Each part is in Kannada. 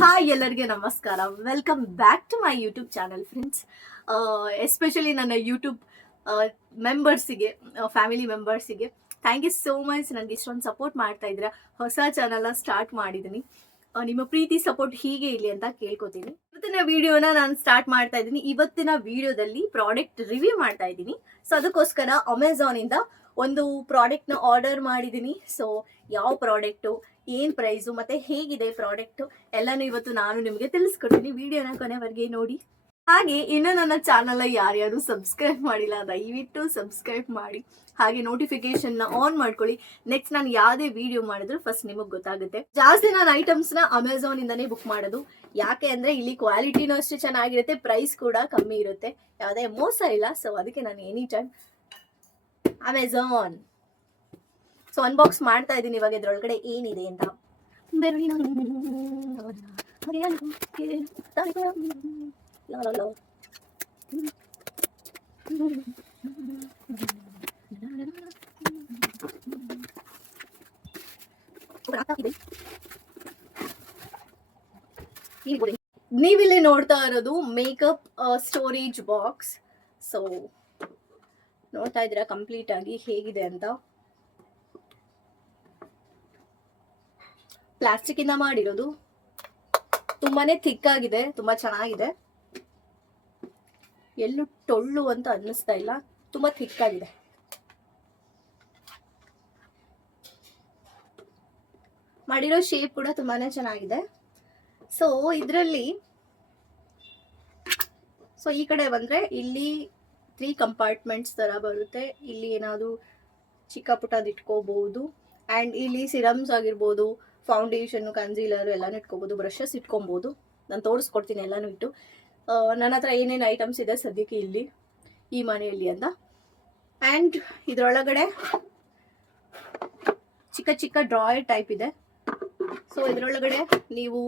ಹಾಯ್ ಎಲ್ಲರಿಗೆ ನಮಸ್ಕಾರ. Welcome back to my YouTube channel friends especially ನನ್ನ ಯೂಟ್ಯೂಬ್ ಮೆಂಬರ್ಸಿಗೆ ಫ್ಯಾಮಿಲಿ ಮೆಂಬರ್ಸಿಗೆ ಥ್ಯಾಂಕ್ ಯು ಸೋ ಮಚ್ ನನಗೆ ಇಷ್ಟೊಂದು ಸಪೋರ್ಟ್ ಮಾಡ್ತಾ ಇದ್ದೀರಾ. ಹೊಸ ಚಾನಲ್ನ ಸ್ಟಾರ್ಟ್ ಮಾಡಿದ್ದೀನಿ. ನಿಮ್ಮ ಪ್ರೀತಿ ಸಪೋರ್ಟ್ ಹೀಗೆ ಇರಲಿ ಅಂತ ಕೇಳ್ಕೊತೀನಿ. ಇವತ್ತಿನ ವಿಡಿಯೋನ ನಾನು ಸ್ಟಾರ್ಟ್ ಮಾಡ್ತಾ ಇದ್ದೀನಿ. ಇವತ್ತಿನ ವಿಡಿಯೋದಲ್ಲಿ ಪ್ರಾಡಕ್ಟ್ ರಿವ್ಯೂ ಮಾಡ್ತಾ ಇದ್ದೀನಿ. ಸೊ ಅದಕ್ಕೋಸ್ಕರ ಅಮೆಝಾನಿಂದ ಒಂದು ಪ್ರಾಡಕ್ಟ್ನ ಆರ್ಡರ್ ಮಾಡಿದ್ದೀನಿ. ಸೊ ಯಾವ ಪ್ರಾಡಕ್ಟು ಏನು ಪ್ರೈಸು ಮತ್ತೆ ಹೇಗಿದೆ ಪ್ರಾಡಕ್ಟು ಎಲ್ಲನೂ ಇವತ್ತು ನಾನು ನಿಮಗೆ ತಿಳಿಸ್ಕೊಡ್ತೀನಿ. ವಿಡಿಯೋನ ಕೊನೆವರೆಗೆ ನೋಡಿ. ಹಾಗೆ ಇನ್ನು ನನ್ನ ಚಾನಲ್ ಯಾರ್ಯಾರು ಸಬ್ಸ್ಕ್ರೈಬ್ ಮಾಡಿಲ್ಲ, ದಯವಿಟ್ಟು ಸಬ್ಸ್ಕ್ರೈಬ್ ಮಾಡಿ. ಹಾಗೆ ನೋಟಿಫಿಕೇಶನ್ನ ಆನ್ ಮಾಡ್ಕೊಳ್ಳಿ. ನೆಕ್ಸ್ಟ್ ನಾನು ಯಾವುದೇ ವಿಡಿಯೋ ಮಾಡಿದ್ರು ಫಸ್ಟ್ ನಿಮಗೆ ಗೊತ್ತಾಗುತ್ತೆ. ಜಾಸ್ತಿ ನಾನು ಐಟಮ್ಸ್ನ ಅಮೆಝಾನ್ ಇಂದಾನೇ ಬುಕ್ ಮಾಡೋದು. ಯಾಕೆ ಅಂದ್ರೆ ಇಲ್ಲಿ ಕ್ವಾಲಿಟಿನೂ ಅಷ್ಟೇ ಚೆನ್ನಾಗಿರುತ್ತೆ ಪ್ರೈಸ್ ಕೂಡ ಕಮ್ಮಿ ಇರುತ್ತೆ. ಯಾವುದೇ ಮೋಸ ಇಲ್ಲ ಸೊ ಅದಕ್ಕೆ ನಾನು any time Amazon so unbox ಮಾಡ್ತಾ ಇದ್ದೀನಿ. ಇವಾಗ ಇದ್ರೊಳಗಡೆ ಏನಿದೆ ಅಂತ. ನೀವಿಲ್ಲಿ ನೋಡ್ತಾ ಇರೋದು ಮೇಕಪ್ ಸ್ಟೋರೇಜ್ ಬಾಕ್ಸ್ ಸೊ ನೋಡ್ತಾ ಇದ್ದೀರಾ ಕಂಪ್ಲೀಟ್ ಆಗಿ ಹೇಗಿದೆ ಅಂತ. ಪ್ಲಾಸ್ಟಿಕ್ ಇಂದ ಮಾಡಿರೋದು. ತುಂಬಾನೇ ಥಿಕ್ ಆಗಿದೆ ತುಂಬಾ ಚೆನ್ನಾಗಿದೆ. ಎಲ್ಲೂ ಟೊಳ್ಳು ಅಂತ ಅನ್ನಿಸ್ತಾ ಇಲ್ಲ, ತುಂಬಾ ಥಿಕ್ ಆಗಿದೆ ಮಾಡಿರೋ ಶೇಪ್ ಕೂಡ ತುಂಬಾನೇ ಚೆನ್ನಾಗಿದೆ. ಸೊ ಇದರಲ್ಲಿ ಸೊ ಈ ಕಡೆ ಬಂದ್ರೆ ಇಲ್ಲಿ ತ್ರೀ ಕಂಪಾರ್ಟ್ಮೆಂಟ್ಸ್ ತರ ಬರುತ್ತೆ. ಇಲ್ಲಿ ಏನಾದ್ರು ಚಿಕ್ಕ ಪುಟ್ಟದ್ ಇಟ್ಕೋಬಹುದು ಅಂಡ್ ಇಲ್ಲಿ ಸಿರಮ್ಸ್ ಆಗಿರ್ಬೋದು. ಫೌಂಡೇಶನ್ ಕನ್ಸೀಲರ್ ಎಲ್ಲಾನು ಇಟ್ಕೋಬಹುದು ಬ್ರಷಸ್ ಇಟ್ಕೊಬಹುದು ನಾನು ತೋರಿಸ್ಕೊಡ್ತೀನಿ ಎಲ್ಲಾನು ಇಟ್ಟು. ನನ್ನ ಹತ್ರ ಏನೇನು ಐಟಮ್ಸ್ ಇದೆ ಸದ್ಯಕ್ಕೆ ಇಲ್ಲಿ, ಈ ಮನೆಯಲ್ಲಿ ಅಂತ. ಆ್ಯಂಡ್ ಇದರೊಳಗಡೆ ಚಿಕ್ಕ ಚಿಕ್ಕ ಡ್ರಾಯರ್ ಟೈಪ್ ಇದೆ. ಸೊ ಇದರೊಳಗಡೆ ನೀವು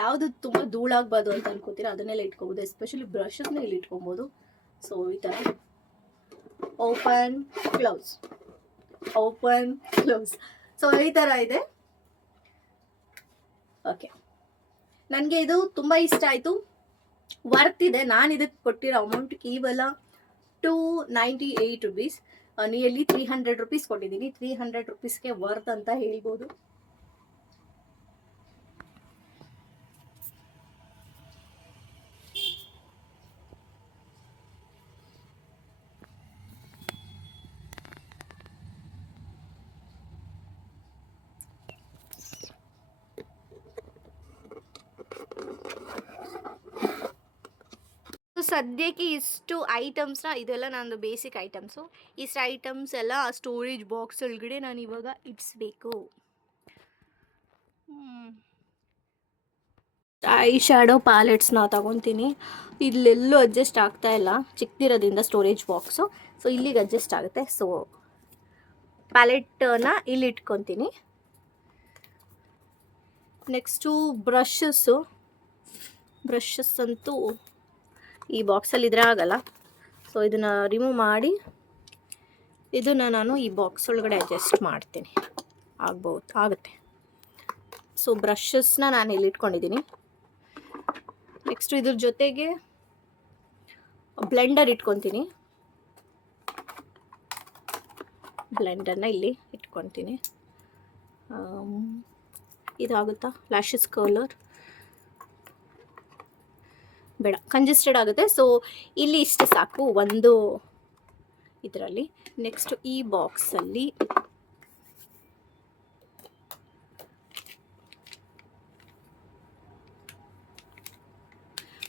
ಯಾವುದು ತುಂಬ ಧೂಳಾಗ್ಬಾರ್ದು ಅಂತ ಅನ್ಕೋತೀರ, ಅದನ್ನೆಲ್ಲ ಇಟ್ಕೋಬೋದು. ಎಸ್ಪೆಷಲಿ ಬ್ರಷಸ್ನ ಇಲ್ಲಿ ಇಟ್ಕೊಬೋದು. ಸೊ ಈ ಥರ open close open close so ಈ ಥರ ಇದೆ. ಓಕೆ ನನಗೆ ಇದು ತುಂಬ ಇಷ್ಟ ಆಯಿತು. ವರ್ತ್ ಇದೆ. ನಾನು ಇದಕ್ಕೆ ಕೊಟ್ಟಿರೋ ಅಮೌಂಟ್ ಕೇವಲ two ninety eight rupees nearly three hundred rupees ಕೊಟ್ಟಿದ್ದೀನಿ. ತ್ರೀ ಹಂಡ್ರೆಡ್ ರುಪೀಸ್ಗೆ ವರ್ತ್ ಅಂತ ಹೇಳ್ಬೋದು. ಸದ್ಯಕ್ಕೆ ಇಷ್ಟು ಐಟಮ್ಸ್ನ, ಇದೆಲ್ಲ ನಂದು ಬೇಸಿಕ್ ಐಟಮ್ಸು. ಇಷ್ಟು ಐಟಮ್ಸ್ ಎಲ್ಲ ಸ್ಟೋರೇಜ್ ಬಾಕ್ಸ್ ಒಳಗಡೆ ನಾನು ಇವಾಗ ಇಡಿಸ್ಬೇಕು. ಐ ಶ್ಯಾಡೋ ಪ್ಯಾಲೆಟ್ಸ್ನ ತಗೊತೀನಿ. ಇಲ್ಲೆಲ್ಲೂ ಅಡ್ಜಸ್ಟ್ ಆಗ್ತಾ ಇಲ್ಲ. ಚಿಕ್ಕದಿರೋದ್ರಿಂದ ಸ್ಟೋರೇಜ್ ಬಾಕ್ಸು ಸೊ ಇಲ್ಲಿಗೆ ಅಡ್ಜಸ್ಟ್ ಆಗುತ್ತೆ. ಸೊ ಪ್ಯಾಲೆಟ್ನ ಇಲ್ಲಿ ಇಟ್ಕೊತೀನಿ. ನೆಕ್ಸ್ಟು ಬ್ರಷಸ್ಸು ಬ್ರಷಸ್ ಅಂತೂ ಈ ಬಾಕ್ಸಲ್ಲಿ ಇದ್ರೆ ಆಗಲ್ಲ. ಸೊ ಇದನ್ನು ರಿಮೂವ್ ಮಾಡಿ, ಇದನ್ನು ನಾನು ಈ ಬಾಕ್ಸ್ ಒಳಗಡೆ ಅಡ್ಜಸ್ಟ್ ಮಾಡ್ತೀನಿ. ಆಗ್ಬೋದು, ಆಗುತ್ತೆ. ಸೊ ಬ್ರಷಸ್ನ ನಾನು ಇಲ್ಲಿ ಇಟ್ಕೊಂಡಿದ್ದೀನಿ ನೆಕ್ಸ್ಟ್ ಇದ್ರ ಜೊತೆಗೆ ಬ್ಲೆಂಡರ್ ಇಟ್ಕೊತೀನಿ. ಬ್ಲೆಂಡರ್ನ ಇಲ್ಲಿ ಇಟ್ಕೊತೀನಿ. ಇದಾಗುತ್ತಾ? ಲ್ಯಾಶಸ್ ಕಲರ್ ಬೇಡ ಕಂಜೆಸ್ಟೆಡ್ ಆಗುತ್ತೆ. ಸೊ ಇಲ್ಲಿ ಇಷ್ಟು ಸಾಕು ಒಂದು ಇದರಲ್ಲಿ. ನೆಕ್ಸ್ಟ್ ಈ ಬಾಕ್ಸಲ್ಲಿ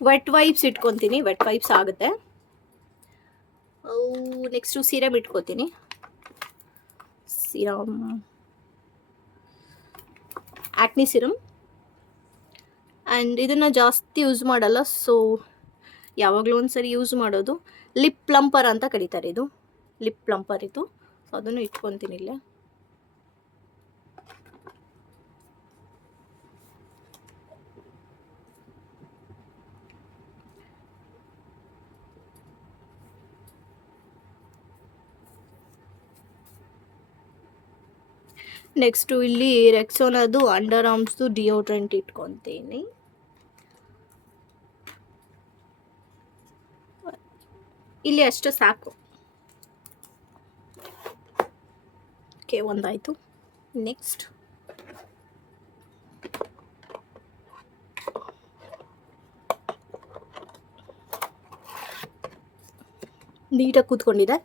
ವೆಟ್ ವೈಪ್ಸ್ ಇಟ್ಕೊತೀನಿ. ವೆಟ್ ವೈಪ್ಸ್ ಆಗುತ್ತೆ. ನೆಕ್ಸ್ಟು ಸೀರಮ್ ಇಟ್ಕೊತೀನಿ. ಸೀರಮ್ ಆ್ಯಕ್ನಿ ಸಿರಮ್ ಆ್ಯಂಡ್ ಇದನ್ನು ಜಾಸ್ತಿ ಯೂಸ್ ಮಾಡಲ್ಲ ಸೊ ಯಾವಾಗಲೂ ಒಂದು ಸರಿ ಯೂಸ್ ಮಾಡೋದು. ಲಿಪ್ ಪ್ಲಂಪರ್ ಅಂತ ಕರೀತಾರೆ ಇದು. ಲಿಪ್ ಪ್ಲಂಪರ್ ಇದು. ಸೊ ಅದನ್ನು ಇಟ್ಕೊತೀನಿ ಇಲ್ಲೇ. ನೆಕ್ಸ್ಟು ಇಲ್ಲಿ ರೆಕ್ಸೋನದು ಅಂಡರ್ ಆರ್ಮ್ಸ್ದು ಡಿಯೋಡ್ರೆಂಟ್ ಇಟ್ಕೊತೀನಿ. ಇಲ್ಲಿ ಅಷ್ಟು ಸಾಕು. ಓಕೆ ಒಂದಾಯಿತು. ನೆಕ್ಸ್ಟ್ ನೀಟಾಗಿ ಕೂತ್ಕೊಂಡಿದೆ.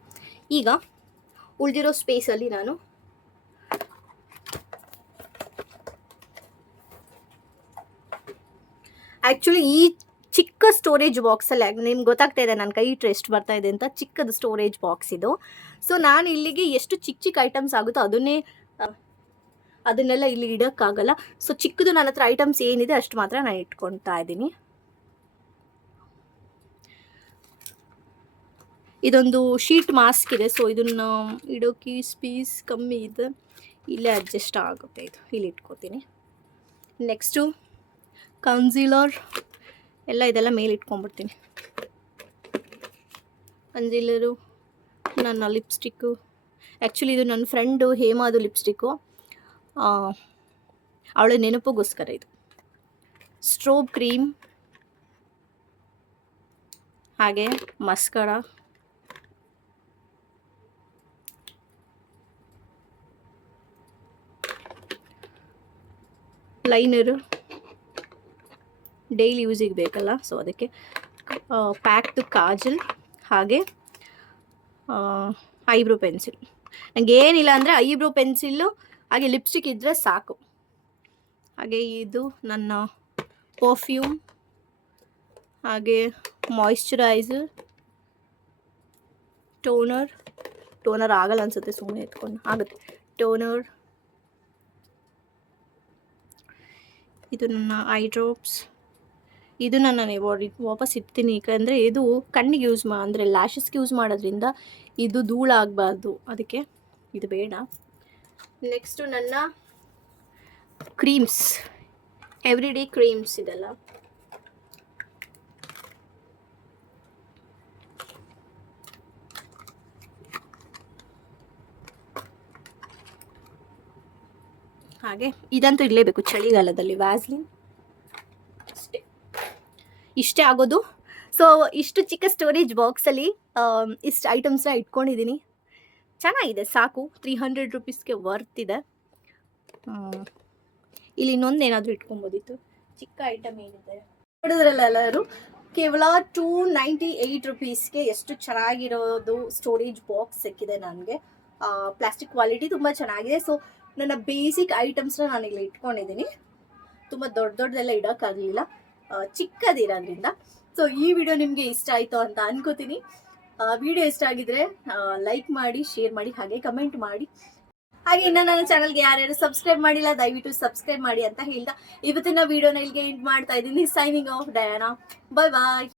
ಈಗ ಉಳಿದಿರೋ ಸ್ಪೇಸಲ್ಲಿ ನಾನು ಆ್ಯಕ್ಚುಲಿ ಈ ಚಿಕ್ಕ ಸ್ಟೋರೇಜ್ ಬಾಕ್ಸಲ್ಲಿ ನಿಮ್ಗೆ ಗೊತ್ತಾಗ್ತಾ ಇದೆ ನನ್ನ ಕೈ ಟ್ರೆಸ್ಟ್ ಬರ್ತಾ ಇದೆ ಅಂತ, ಚಿಕ್ಕದು ಸ್ಟೋರೇಜ್ ಬಾಕ್ಸ್ ಇದು. ಸೊ ನಾನು ಇಲ್ಲಿಗೆ ಎಷ್ಟು ಚಿಕ್ಕ ಚಿಕ್ಕ ಐಟಮ್ಸ್ ಆಗುತ್ತೋ ಅದನ್ನೇ ಅದನ್ನೆಲ್ಲ ಇಲ್ಲಿ ಇಡೋಕ್ಕಾಗಲ್ಲ. ಸೊ ಚಿಕ್ಕದು ನನ್ನ ಹತ್ರ ಐಟಮ್ಸ್ ಏನಿದೆ ಅಷ್ಟು ಮಾತ್ರ ನಾನು ಇಟ್ಕೊಳ್ತಾ ಇದ್ದೀನಿ. ಇದೊಂದು ಶೀಟ್ ಮಾಸ್ಕ್ ಇದೆ. ಸೊ ಇದನ್ನ ಇಡೋಕೆ ಸ್ಪೀಸ್ ಕಮ್ಮಿ ಇದೆ. ಇಲ್ಲೇ ಅಡ್ಜಸ್ಟ್ ಆಗುತ್ತೆ ಇದು. ಇಲ್ಲಿ ಇಟ್ಕೋತೀನಿ. ನೆಕ್ಸ್ಟು ಕನ್ಸೀಲರ್ ಎಲ್ಲ ಇದೆಲ್ಲ ಮೇಲೆ ಇಟ್ಕೊಂಡ್ಬಿಡ್ತೀನಿ. ಅಂಜಿಲರು ನನ್ನ ಲಿಪ್ಸ್ಟಿಕ್ಕು ಆ್ಯಕ್ಚುಲಿ ಇದು ನನ್ನ ಫ್ರೆಂಡು ಹೇಮಾದು ಲಿಪ್ಸ್ಟಿಕ್ಕು. ಅವಳ ನೆನಪಿಗೋಸ್ಕರ ಇದು. ಸ್ಟ್ರೋಬ್ ಕ್ರೀಮ್ ಹಾಗೆ ಮಸ್ಕರ ಲೈನರು ಡೈಲಿ ಯೂಸಿಗೆ ಬೇಕಲ್ಲ ಸೊ ಅದಕ್ಕೆ ಪ್ಯಾಕ್ದು ಕಾಜಲ್, ಹಾಗೆ ಐಬ್ರೋ ಪೆನ್ಸಿಲ್. ನನಗೆ ಏನಿಲ್ಲ ಅಂದರೆ ಐಬ್ರೋ ಪೆನ್ಸಿಲ್ಲು, ಹಾಗೆ ಲಿಪ್ಸ್ಟಿಕ್ ಇದ್ದರೆ ಸಾಕು. ಹಾಗೆ ಇದು ನನ್ನ ಪರ್ಫ್ಯೂಮ್ ಹಾಗೆ ಮಾಯಿಶ್ಚರೈಸರ್ ಟೋನರ್ ಟೋನರ್ ಆಗಲ್ಲ ಅನ್ಸುತ್ತೆ ಸುಮ್ಮನೆ ಎತ್ಕೊಂಡು. ಆಗುತ್ತೆ. ಟೋನರ್ ಇದು ನನ್ನ ಐ ಡ್ರಾಪ್ಸ್ ಇದು ನಾನು ವಾಪಸ್ ಇಡ್ತೀನಿ. ಯಾಕಂದರೆ ಇದು ಕಣ್ಣಿಗೆ ಯೂಸ್ ಮಾ ಅಂದರೆ ಲ್ಯಾಶಸ್ಗೆ ಯೂಸ್ ಮಾಡೋದ್ರಿಂದ ಇದು ಧೂಳಾಗಬಾರ್ದು. ಅದಕ್ಕೆ ಇದು ಬೇಡ. ನೆಕ್ಸ್ಟು ನನ್ನ ಕ್ರೀಮ್ಸ್ ಎವ್ರಿ ಡೇ ಕ್ರೀಮ್ಸ್ ಇದೆಲ್ಲ. ಹಾಗೆ ಇದಂತೂ ಇರಲೇಬೇಕು ಚಳಿಗಾಲದಲ್ಲಿ. ವ್ಯಾಸ್ಲಿನ್ ಇಷ್ಟೇ ಆಗೋದು. ಸೊ ಇಷ್ಟು ಚಿಕ್ಕ ಸ್ಟೋರೇಜ್ ಬಾಕ್ಸಲ್ಲಿ ಇಷ್ಟು ಐಟಮ್ಸ್ನ ಇಟ್ಕೊಂಡಿದ್ದೀನಿ ಚೆನ್ನಾಗಿದೆ, ಸಾಕು. ತ್ರೀ ಹಂಡ್ರೆಡ್ ರುಪೀಸ್ಗೆ ವರ್ತ್ ಇದೆ. ಇಲ್ಲಿ ಇನ್ನೊಂದು ಏನಾದರೂ ಇಟ್ಕೊಬೋದಿತ್ತು. ಚಿಕ್ಕ ಐಟಮ್ ಏನಿದೆ? ನೋಡಿದ್ರಲ್ಲ ಎಲ್ಲರೂ, ಕೇವಲ ಟೂ ನೈಂಟಿ ಏಯ್ಟ್ ರುಪೀಸ್ಗೆ ಎಷ್ಟು ಚೆನ್ನಾಗಿರೋದು ಸ್ಟೋರೇಜ್ ಬಾಕ್ಸ್ ಸಿಕ್ಕಿದೆ ನನಗೆ. ಪ್ಲಾಸ್ಟಿಕ್ ಕ್ವಾಲಿಟಿ ತುಂಬ ಚೆನ್ನಾಗಿದೆ. ಸೊ ನನ್ನ ಬೇಸಿಕ್ ಐಟಮ್ಸ್ನ ನಾನು ಇಲ್ಲಿ ಇಟ್ಕೊಂಡಿದ್ದೀನಿ ತುಂಬ ದೊಡ್ಡ ದೊಡ್ಡದೆಲ್ಲ ಇಡೋಕ್ಕಾಗಲಿಲ್ಲ. ಚಿಕ್ಕದಿರೋದ್ರಿಂದ. ಸೊ ಈ ವಿಡಿಯೋ ನಿಮಗೆ ಇಷ್ಟ ಆಯಿತು ಅಂತ ಅನ್ಕೋತೀನಿ. ವಿಡಿಯೋ ಇಷ್ಟ ಆಗಿದ್ರೆ ಲೈಕ್ ಮಾಡಿ ಶೇರ್ ಮಾಡಿ, ಹಾಗೆ ಕಮೆಂಟ್ ಮಾಡಿ. ಹಾಗೆ ಇನ್ನು ನನ್ನ ಚಾನಲ್ಗೆ ಯಾರ್ಯಾರು ಸಬ್ಸ್ಕ್ರೈಬ್ ಮಾಡಿಲ್ಲ, ದಯವಿಟ್ಟು ಸಬ್ಸ್ಕ್ರೈಬ್ ಮಾಡಿ ಅಂತ ಹೇಳ್ತಾ ಇವತ್ತಿನ ವಿಡಿಯೋನ ಇಲ್ಲಿಗೆ ಎಂಡ್ ಮಾಡ್ತಾ ಇದ್ದೀನಿ. Signing off Diana bye bye